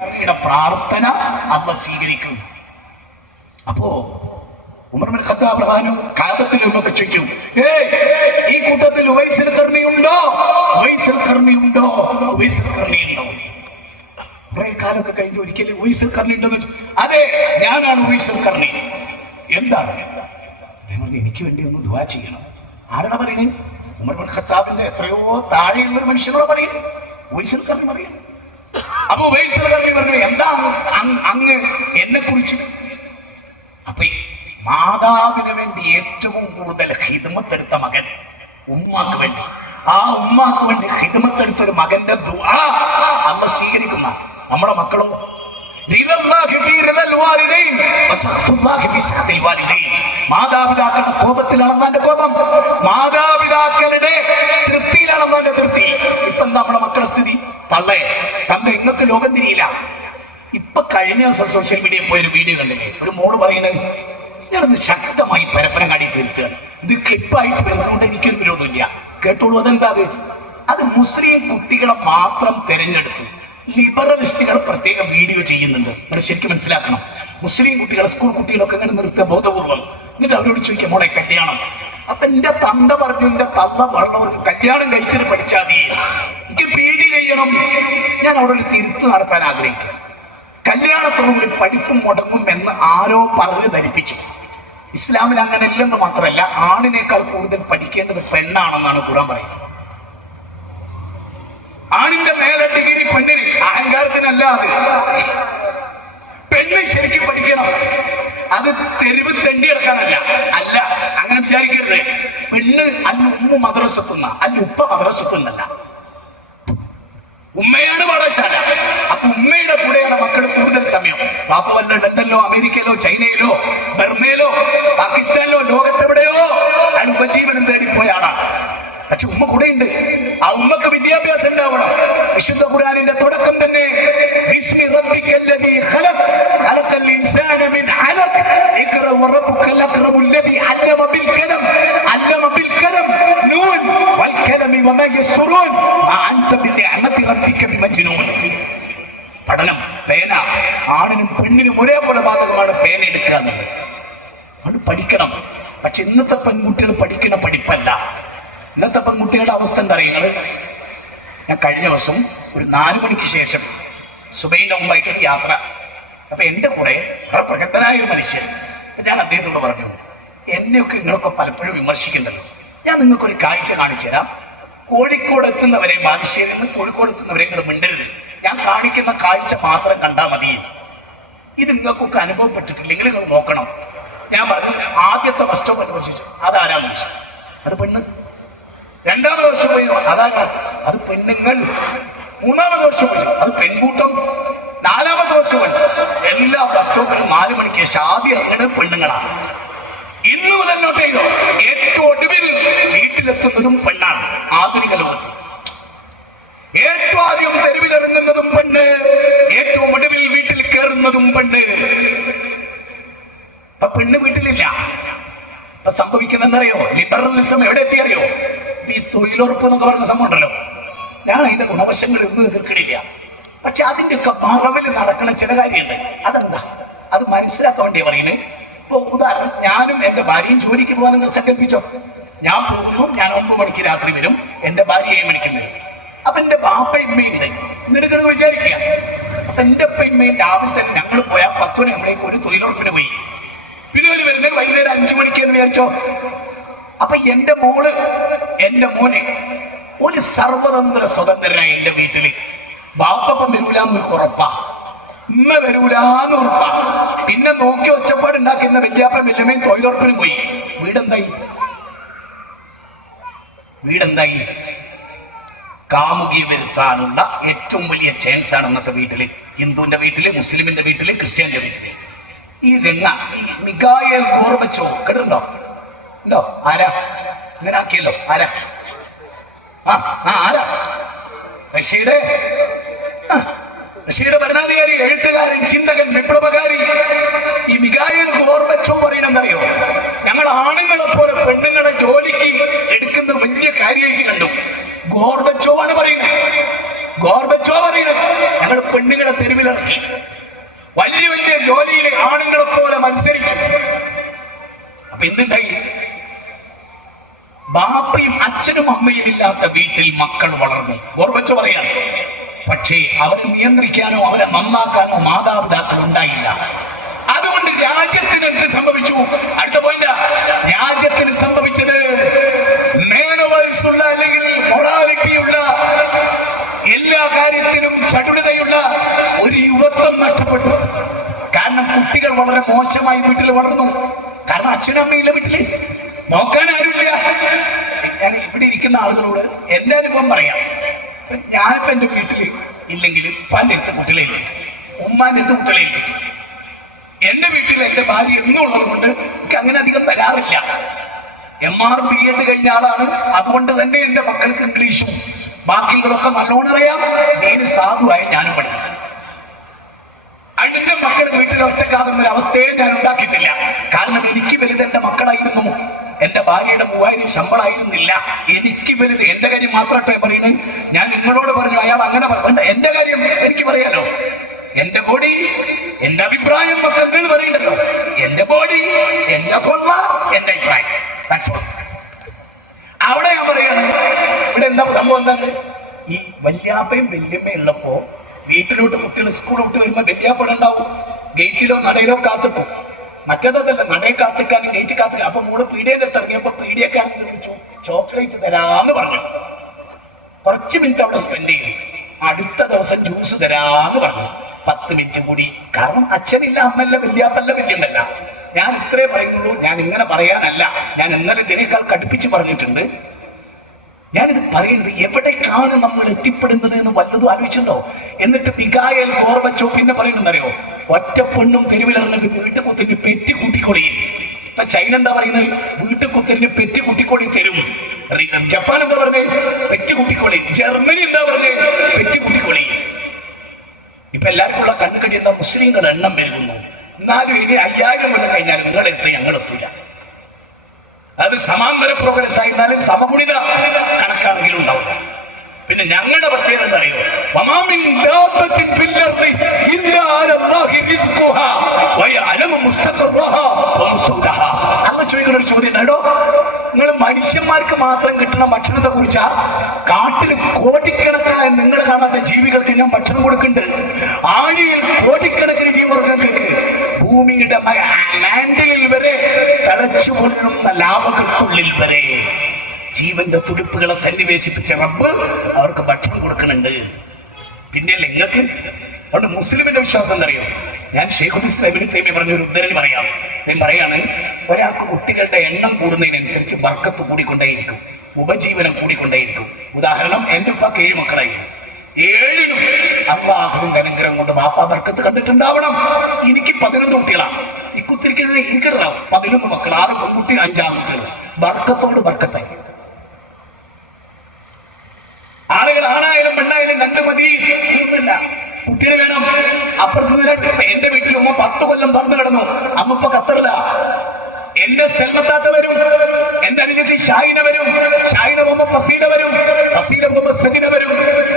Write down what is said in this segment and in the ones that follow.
പ്രാർത്ഥന അല്ലാഹു സ്വീകരിക്കും. അപ്പോ ഉമർ ഇബ്നു ഖത്താബ് റളിയല്ലാഹു കാബത്തിൽ ഉമ്മക്ക് ചോദിക്കും, ഈ കൂട്ടത്തിൽ ഉവൈസുൽ ഖർനി ഉണ്ടോ? ഉവൈസുൽ ഖർനി ഉണ്ടോ? ഉവൈസുൽ ഖർനി ഉണ്ടോ? കുറെ കാലമൊക്കെ കഴിഞ്ഞ് ഒരിക്കലും ഉവൈസുൽ ഖർനി ഉണ്ടോന്ന് ചോദിച്ചു. അതെ, ഞാനാണ് ഉവൈസുൽ ഖർനി. എന്താണ്? എനിക്ക് വേണ്ടി ഒന്ന് ദുആ ചെയ്യണം. ആരാണ് പറയുന്നത്? ഉമർ ഇബ്നു ഖത്താബിന്റെ എത്രയോ താഴെയുള്ള ഒരു മനുഷ്യനോട് പറയുന്നത്. ഉവൈസുൽ ഖർനി പറയുന്നത്. അപ്പൊ ഉവൈസുൽ ഖർനി പറഞ്ഞു, എന്താ അങ്ങ് എന്നെ കുറിച്ച്? അപ്പൊ മാതാവിന് വേണ്ടി ഏറ്റവും കൂടുതൽ ഖിദ്മത്ത് എടുത്ത മകൻ, ഉമ്മാക്ക് വേണ്ടി, ആ ഉമ്മാക്ക് വേണ്ടി ഖിദ്മത്ത് എടുത്ത ഒരു മകന്റെ ദുആ അല്ലാഹു സ്വീകരിക്കുന്ന നമ്മുടെ മക്കളോ? മാതാപിതാക്കളുടെ കോപത്തിലാണ് അള്ളാന്റെ കോപം, മാതാപിതാക്കളുടെ തൃപ്തിയിലാണ് അള്ളാന്റെ തൃപ്തി. ഇപ്പൊ എന്താ നമ്മുടെ മക്കളുടെ സ്ഥിതി? തള്ളേ തന്ത ഇന്നൊക്കെ ലോകം തിരിയില്ല. ഇപ്പൊ കഴിഞ്ഞ ദിവസം സോഷ്യൽ മീഡിയയിൽ പോയൊരു വീഡിയോ കണ്ടില്ലേ? ഒരു മോള് പറയുന്നത്, ഞാനത് ശക്തമായി പരപ്പനങ്ങാടി തിരുത്തുകയാണ്. ഇത് ക്ലിപ്പായിട്ട് വരുന്നതുകൊണ്ട് എനിക്കൊരു വിരോധമില്ല, കേട്ടോളൂ. അതെന്താ? അത് മുസ്ലിം കുട്ടികളെ മാത്രം തിരഞ്ഞെടുത്ത് ലിബറലിസ്റ്റുകൾ പ്രത്യേകം വീഡിയോ ചെയ്യുന്നുണ്ട്. നിങ്ങൾ ശരിക്കും മനസ്സിലാക്കണം. മുസ്ലിം കുട്ടികളെ, സ്കൂൾ കുട്ടികളൊക്കെ ഇങ്ങനെ നിർത്തുക ബോധപൂർവം. എന്നിട്ട് അവരോട് ചോദിക്കാം, മോളെ കല്യാണം? അപ്പൊ എന്റെ തന്ത പറഞ്ഞു, എന്റെ തന്ത പറഞ്ഞു, കല്യാണം കഴിച്ചിട്ട് പഠിച്ചാൽ മതി, എനിക്ക് PG ചെയ്യണം. ഞാൻ അവിടെ ഒരു തിരുത്ത് നടത്താൻ ആഗ്രഹിക്കുന്നു. കല്യാണത്തോടുകൂടി പഠിപ്പും മുടങ്ങും എന്ന് ആരോ പറഞ്ഞ് ധരിപ്പിച്ചു. ഇസ്ലാമിൽ അങ്ങനെ ഇല്ലെന്ന് മാത്രമല്ല, ആണിനേക്കാൾ കൂടുതൽ പഠിക്കേണ്ടത് പെണ്ണാണെന്നാണ് ഖുർആൻ പറയുന്നത്. ആണിന്റെ മേലെ ഡിഗ്രി പെണ്ണിന്, അഹങ്കാരത്തിനല്ല. അത് പെണ്ണ് ശരിക്കും പഠിക്കണം. അത് തെരുവ് തെണ്ടി എടുക്കാനല്ല. അല്ല, അങ്ങനെ വിചാരിക്കരുത്. പെണ്ണ് അല്ല ഉമ്മ മദ്രസത്തുന്ന, അല്ല ഉപ്പ മദ്രസത്തുന്നല്ല, ഉമ്മയാണ് പാഠശാല. അപ്പൊ ഉമ്മയുടെ കൂടെയാണ് മക്കൾ കൂടുതൽ സമയം. പാപ്പ വല്ല ലണ്ടനിലോ അമേരിക്കയിലോ ചൈനയിലോ ബർമയിലോ പാകിസ്ഥാനിലോ ലോകത്തെവിടെയോ അതിന് ഉപജീവനം തേടിപ്പോയാണ്. പക്ഷെ ഉമ്മ കൂടെയുണ്ട്. ആ ഉമ്മക്ക് വിദ്യാഭ്യാസം ഉണ്ടാവണം. വിശുദ്ധ ഖുർആനിന്റെ തുടക്കം തന്നെ ബിസ്മി റബ്ബിക്കല്ലദീ ഖലഖ് ഖലഖൽ ഇൻസാന മിൻ അലഖ് ഇഖ്റ വറബ്ബുക്കൽ അക്റമുല്ലദീ അല്ലമ ബിൽ ഖലം അല്ലമ ബിൽ ഖലം നൂൻ വൽ ഖലമി വമാ യസ്റൂൻ മാ അൻത ബിനിഅമതി റബ്ബിക ബിമജ്നൂൻ. പഠനം, പേന ആണിനും പെണ്ണിനും ഒരേപോലെ ബാധകമാണ്. പേന എടുക്കുക എന്നുള്ളത് അത് പഠിക്കണം. പക്ഷെ ഇന്നത്തെ പെൺകുട്ടികൾ പഠിക്കണ പഠിപ്പല്ല. ഇന്നത്തെ പെൺകുട്ടികളുടെ അവസ്ഥ എന്താ അറിയുന്നത്? ഞാൻ കഴിഞ്ഞ ദിവസം ഒരു 4 മണിക്ക് ശേഷം സുബൈന്റെ മുമ്പായിട്ടൊരു യാത്ര. അപ്പൊ എന്റെ കൂടെ വളരെ പ്രഗത്ഭനായ ഒരു മനുഷ്യൻ. ഞാൻ അദ്ദേഹത്തോട് പറഞ്ഞു, എന്നെയൊക്കെ നിങ്ങളൊക്കെ പലപ്പോഴും വിമർശിക്കേണ്ടല്ലോ, ഞാൻ നിങ്ങൾക്കൊരു കാഴ്ച കാണിച്ചു തരാം. കോഴിക്കോട് എത്തുന്നവരെ, ബാലുശ്ശേരിയിൽ നിന്ന് കോഴിക്കോട് എത്തുന്നവരെ നിങ്ങൾ മിണ്ടരുത്, ഞാൻ കാണിക്കുന്ന കാഴ്ച മാത്രം കണ്ടാൽ മതി. ഇത് നിങ്ങൾക്കൊക്കെ അനുഭവപ്പെട്ടിട്ടില്ലെങ്കിൽ നിങ്ങൾ നോക്കണം. ഞാൻ പറഞ്ഞു, ആദ്യത്തെ ബസ് സ്റ്റോപ്പ് അന്വേഷിച്ചു, അതാരാന്ന് ചോദിച്ചു. അത് പെണ്ണ്. രണ്ടാമത്തെ വർഷം പോയി, അതാരാ? അത് പെണ്ണുങ്ങൾ. മൂന്നാമത്തെ വർഷം പോയി, അത് പെൺകൂട്ടം. 4-ാമത്തെ വർഷം പോയി, എല്ലാ ബസ് സ്റ്റോപ്പിലും 4 മണിക്ക് ഷാദി അങ്ങനെ പെണ്ണുങ്ങളാണ്. ഇന്ന് മുതൽ നോട്ട് ചെയ്തോ, ഏറ്റവും ഒടുവിൽ വീട്ടിലെത്തുന്നതും പെണ്ണാണ്. ആധുനിക ലോകത്ത് ഏറ്റവും ആദ്യം തെരുവിലിറങ്ങുന്നതും പെണ്ണ്, ഏറ്റവും ഒടുവിൽ വീട്ടിൽ കയറുന്നതും പെണ്ണ്. അപ്പൊ പെണ്ണ് വീട്ടിലില്ല. അപ്പൊ സംഭവിക്കുന്നറിയോ? ലിബറലിസം എവിടെ എത്തിയറിയോ? ഈ തൊഴിലുറപ്പ് എന്നൊക്കെ പറഞ്ഞ സംഭവം ഉണ്ടല്ലോ, ഞാൻ അതിന്റെ ഗുണവശങ്ങൾ ഒന്നും എതിർക്കണില്ല. പക്ഷെ അതിന്റെയൊക്കെ മറവിൽ നടക്കുന്ന ചില കാര്യമുണ്ട്. അതെന്താ? അത് മനസ്സിലാക്കാൻ വേണ്ടി പറയുന്നത്. ഇപ്പൊ ഉദാഹരണം, ഞാനും എന്റെ ഭാര്യയും ജോലിക്ക് പോകാൻ നിങ്ങൾ സങ്കല്പിച്ചോ. ഞാൻ പോകുന്നു, ഞാൻ 9 മണിക്ക് രാത്രി വരും, എന്റെ ഭാര്യ 7 മണിക്ക് വരും. അപ്പൊ എന്റെ ബാപ്പയമ്മയുണ്ട് എന്നിട്ട് വിചാരിക്കുക. അപ്പൊ എന്റെ അപ്പയമ്മയും രാവിലെ തന്നെ ഞങ്ങൾ പോയാൽ 10 മണി നമ്മളേക്ക് ഒരു തൊഴിലുറപ്പിന് പോയി, പിന്നെ ഒരു വരുന്നത് വൈകുന്നേരം 5 മണിക്ക് എന്ന് വിചാരിച്ചോ. അപ്പൊ എന്റെ മോള്, എന്റെ മോനെ ഒരു സർവതന്ത്ര സ്വതന്ത്രനായി എന്റെ വീട്ടില്. ബാപ്പപ്പം വരൂലെന്ന് ഉറപ്പാ, ഉമ്മ വരൂലെന്ന് ഉറപ്പാ. പിന്നെ നോക്കി ഒച്ചപ്പാടുണ്ടാക്കുന്ന വല്യാപ്പൻ വല്യമ്മയും തൊഴിലുറപ്പിനും പോയി. വീടെന്തായി? വീടെന്തായി? കാമുകിയെ വരുത്താനുള്ള ഏറ്റവും വലിയ ചാൻസ് ആണ് ഇന്നത്തെ വീട്ടില്. ഹിന്ദുവിന്റെ വീട്ടില്, മുസ്ലിമിന്റെ വീട്ടില്, ക്രിസ്ത്യാനിന്റെ വീട്ടില്. ഈ രംഗ, ഈ മിഖായേൽ ഗോർബച്ചോവ് കേട്ടിട്ടുണ്ടോ? ഉണ്ടോ? ആരാ ഇങ്ങനെ ആക്കിയല്ലോ? ആരാ? ആരാ? റഷ്യയുടെ ഭരണാധികാരി, എഴുത്തുകാരൻ, ചിന്തകൻ, വിപ്ലവകാരി. ഈ മിഖായേൽ ഗോർബച്ചോവ് പറയണെന്നറിയോ? ഞങ്ങൾ ആണുങ്ങളെ പോലെ പെണ്ണുങ്ങളെ ജോലിക്ക് എടുക്കുന്ന വലിയ കാര്യമായിട്ട് കണ്ടു. ഗോർബച്ചോവ് ആണ് പറയുന്നത്. ഗോർബച്ചോവ് പറയുന്നത് ഞങ്ങൾ പെണ്ണുങ്ങളെ തെരുവിലിറക്കി. വലിയ വലിയ ജോലിയിലെ ആണുങ്ങളെ പോലെ മത്സരിച്ചു. അപ്പൊ എന്തുണ്ടായി? ബാപ്പയും അച്ഛനും അമ്മയും ഇല്ലാത്ത വീട്ടിൽ മക്കൾ വളർന്നു. ഓർമ്മിച്ചു പറയാം. പക്ഷേ അവരെ നിയന്ത്രിക്കാനോ അവരെ നന്നാക്കാനോ മാതാപിതാക്കൾ ഉണ്ടായില്ല. അതുകൊണ്ട് രാജ്യത്തിന് എന്ത് സംഭവിച്ചു? അടുത്ത പോയിന്റ്, രാജ്യത്തിന് സംഭവിച്ചത് മേനോവൽസുള്ള അല്ലെങ്കിൽ മൊറാലിറ്റിയുള്ള എല്ലാ കാര്യത്തിലും ചടുലതയുള്ള ഒരു യുവത്വം നഷ്ടപ്പെട്ടു. കാരണം കുട്ടികൾ വളരെ മോശമായി വീട്ടിൽ വളർന്നു. കാരണം അച്ഛനമ്മയില്ല വീട്ടില്, നോക്കാൻ ആരുമില്ല. ഞാൻ ഇവിടെ ഇരിക്കുന്ന ആളുകളോട് എന്റെ അനുഭവം പറയാം. ഞാനിപ്പോ എന്റെ വീട്ടില് ഇല്ലെങ്കിൽ ഉപ്പാന്റെ അടുത്ത് കുട്ടികളെ ഏൽപ്പിക്കും, ഉമ്മാന്റെ അടുത്ത് കുട്ടികളെ ഏൽപ്പിക്കും. എന്റെ വീട്ടിൽ എന്റെ ഭാര്യ എന്നുള്ളത് കൊണ്ട് എനിക്ക് അങ്ങനെ അധികം വരാറില്ല. MR B.Ed കഴിഞ്ഞ ആളാണ്. അതുകൊണ്ട് തന്നെ എന്റെ മക്കൾക്ക് ഇംഗ്ലീഷും ബാക്കിയുള്ളതൊക്കെ നല്ലോണം അറിയാം. നേര് സാധുവായ ഞാനും പഠിക്കും. അതിന്റെ മക്കൾ വീട്ടിൽ ഒറ്റക്കാകുന്ന ഒരു അവസ്ഥയെ ഞാൻ ഉണ്ടാക്കിയിട്ടില്ല. കാരണം എനിക്ക് വലുത് എന്റെ മക്കളായിരുന്നു. എന്റെ ഭാര്യയുടെ 3000 ശമ്പളമായിരുന്നില്ല. എനിക്ക് വലുത് എന്റെ കാര്യം മാത്രമായിട്ടെ പറയുന്നത്. ഞാൻ നിങ്ങളോട് പറഞ്ഞു, അയാൾ അങ്ങനെ പറയണ്ട. എന്റെ കാര്യം എനിക്ക് പറയാലോ. എന്റെ ബോഡി, എന്റെ അഭിപ്രായം മക്കൾ പറയണ്ടല്ലോ. എന്റെ ബോഡി, എന്റെ കൊള്ള, എന്റെ അഭിപ്രായം. അവിടെ ഞാൻ പറയാണ്, ഇവിടെ എന്താ സംഭവം? എന്താണ് ഈ വല്യാപ്പയും വല്യമ്മയും ഉള്ളപ്പോ വീട്ടിലോട്ട് കുട്ടികൾ സ്കൂൾ വിട്ട് വരുമ്പോ വല്യാപ്പഴ ഉണ്ടാവും. ഗേറ്റിലോ നടയിലോ കാത്തിക്കും. മറ്റേതല്ല, നടയെ കാത്തിക്കാനും ഗേറ്റ് കാത്തിക്കാൻ. അപ്പൊ മോള് പീഡിയന്റെ അടുത്ത് ഇറങ്ങിയപ്പോ പീഡിയക്കാരൻ വിളിച്ചു, ചോക്ലേറ്റ് തരാന്ന് പറഞ്ഞു. കുറച്ച് മിനിറ്റ് അവിടെ സ്പെൻഡ് ചെയ്തു. അടുത്ത ദിവസം ജ്യൂസ് തരാന്ന് പറഞ്ഞു. 10 മിനിറ്റ് കൂടി. കാരണം അച്ഛനില്ല, അമ്മല്ല, വല്യാപ്പല്ല, വല്യമ്മല്ല. ഞാൻ ഇത്രേ പറയുന്നുള്ളൂ. ഞാൻ ഇങ്ങനെ പറയാനല്ല. ഞാൻ ഇന്നലെ ഇതിനേക്കാൾ കടുപ്പിച്ച് പറഞ്ഞിട്ടുണ്ട്. ഞാനിത് പറയുന്നത് എവിടേക്കാണ് നമ്മൾ എത്തിപ്പെടുന്നത് എന്ന് വല്ലതും ആലോചിച്ചിട്ടുണ്ടോ? എന്നിട്ട് മിഖായേൽ ഗോർബച്ചോവ് പിന്നെ പറയുന്നറിയോ, ഒറ്റ പെണ്ണും തെരുവിലിറങ്ങി വീട്ടുകുത്തിന് പെറ്റി കൂട്ടിക്കൊളി. ഇപ്പൊ ചൈന എന്താ പറയുന്നത്? വീട്ടുകുത്തിന് പെറ്റി കൂട്ടിക്കൊളി തരും. ജപ്പാൻ എന്താ പറഞ്ഞത്? പെറ്റി കൂട്ടിക്കൊളി. ജർമ്മനി എന്താ പറഞ്ഞത്? പെറ്റി കൂട്ടിക്കൊളി. ഇപ്പൊ എല്ലാവർക്കും ഉള്ള കണ്ണുകടി എന്താ? മുസ്ലിങ്ങളുടെ എണ്ണം പെരുകുന്നു. എന്നാലും ഇനി 5000 കൊല്ലം കഴിഞ്ഞാലും നിങ്ങളെടുത്ത് ഞങ്ങൾ എത്തൂല. അത് സമാന്തര പ്രോഗ്രസ് ആയിരുന്നാലും സമഗുണിത കണക്കാണെങ്കിലും ഉണ്ടാവില്ല. പിന്നെ ഞങ്ങളുടെ പ്രത്യേകത എന്താ അറിയോ? അന്ന് ചോദിക്കുന്ന ഒരു ചോദ്യം ഉണ്ടോ? നിങ്ങൾ മനുഷ്യന്മാർക്ക് മാത്രം കിട്ടുന്ന ഭക്ഷണത്തെ കുറിച്ചാ? കാട്ടിൽ കോടിക്കണക്കായ നിങ്ങൾ കാണാത്ത ജീവികൾക്ക് ഞാൻ ഭക്ഷണം കൊടുക്കുന്നുണ്ട്. ആഴിയിൽ കോടിക്കണക്കിന് ജീവവർഗങ്ങൾക്ക് ഭൂമിയുടെ മാൻഡിലിൽ വരെ തളച്ചു കൊള്ളുന്ന ലാഭകൾക്കുള്ളിൽ വരെ ജീവന്റെ തുടിപ്പുകളെ സന്നിവേശിപ്പിച്ച റബ്ബ് അവർക്ക് ഭക്ഷണം കൊടുക്കുന്നുണ്ട്. പിന്നെ നിങ്ങൾക്ക് അതുകൊണ്ട് മുസ്ലിമിന്റെ വിശ്വാസം എന്താ അറിയോ? ഞാൻ ഷെയ്ഖുൽ ഇസ്ലാം ഇബ്നു തൈമിയ്യ പറഞ്ഞൊരു ഉദ്ധരണി പറയാം. ഞാൻ പറയാണ്, ഒരാൾക്ക് കുട്ടികളുടെ എണ്ണം കൂടുന്നതിനനുസരിച്ച് ബർക്കത്ത് കൂടിക്കൊണ്ടേയിരിക്കും, ഉപജീവനം കൂടിക്കൊണ്ടേയിരിക്കും. ഉദാഹരണം, എൻ്റെ ഉപ്പാക്ക് 7 മക്കളായി. 7നും അള്ളാഹുവിന്റെ അനുഗ്രഹം കൊണ്ട് ബാപ്പ ബർക്കത്ത് കണ്ടിട്ടുണ്ടാവണം. എനിക്ക് 11 കുട്ടികളാണ്. ഈ കുത്തിരിക്കുന്നത് എനിക്കിടാവും. 11 മക്കൾ, 6 പെൺകുട്ടി, 5 ആൺകുട്ടികൾ. ബർക്കത്തോട് ബർക്കത്തായി. ആളുകൾ ആണായാലും പെണ്ണായാലും 2 മതി. കുട്ടികളെ വേണം. അപ്പുറത്ത് എന്റെ വീട്ടിൽ ഉമ്മ 10 കൊല്ലം പറന്നു കിടന്നു. അമ്മ ഖത്തറില. എന്റെ സെൽമത്താത്ത വരും, എന്റെ അനുജത്തി ഷാഹിന വരും, ഷാഹിന പോകുമ്പോ ഫസീല വരും, ഫസീല പോകുമ്പോ സജിന വരും,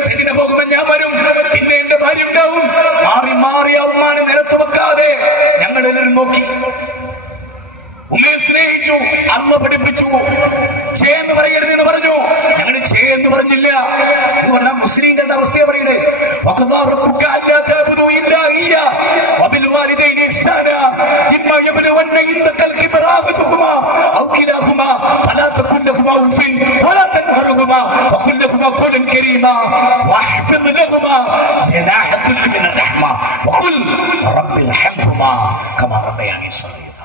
സജിന പോകുമ്പോ ഞാൻ വരും, പിന്നെ എന്റെ ഭാര്യ ഉണ്ടാവും. മാറി മാറി ഉമ്മാനെ നിരത്ത് വെക്കാതെ ഞങ്ങൾ എല്ലാവരും നോക്കി. ഉമ്മയെ സ്നേഹിച്ചു, അമ്മ പഠിപ്പിച്ചു. ചേന്ന് പറയരുത് എന്ന് പറഞ്ഞു, ഞങ്ങൾ ചേന്ന് പറഞ്ഞില്ല എന്ന് പറഞ്ഞാൽ മുസ്ലിങ്ങളുടെ അവസ്ഥയെ പറയുന്നത്. وقل رب ارحمهما كما ربياني صغيرا.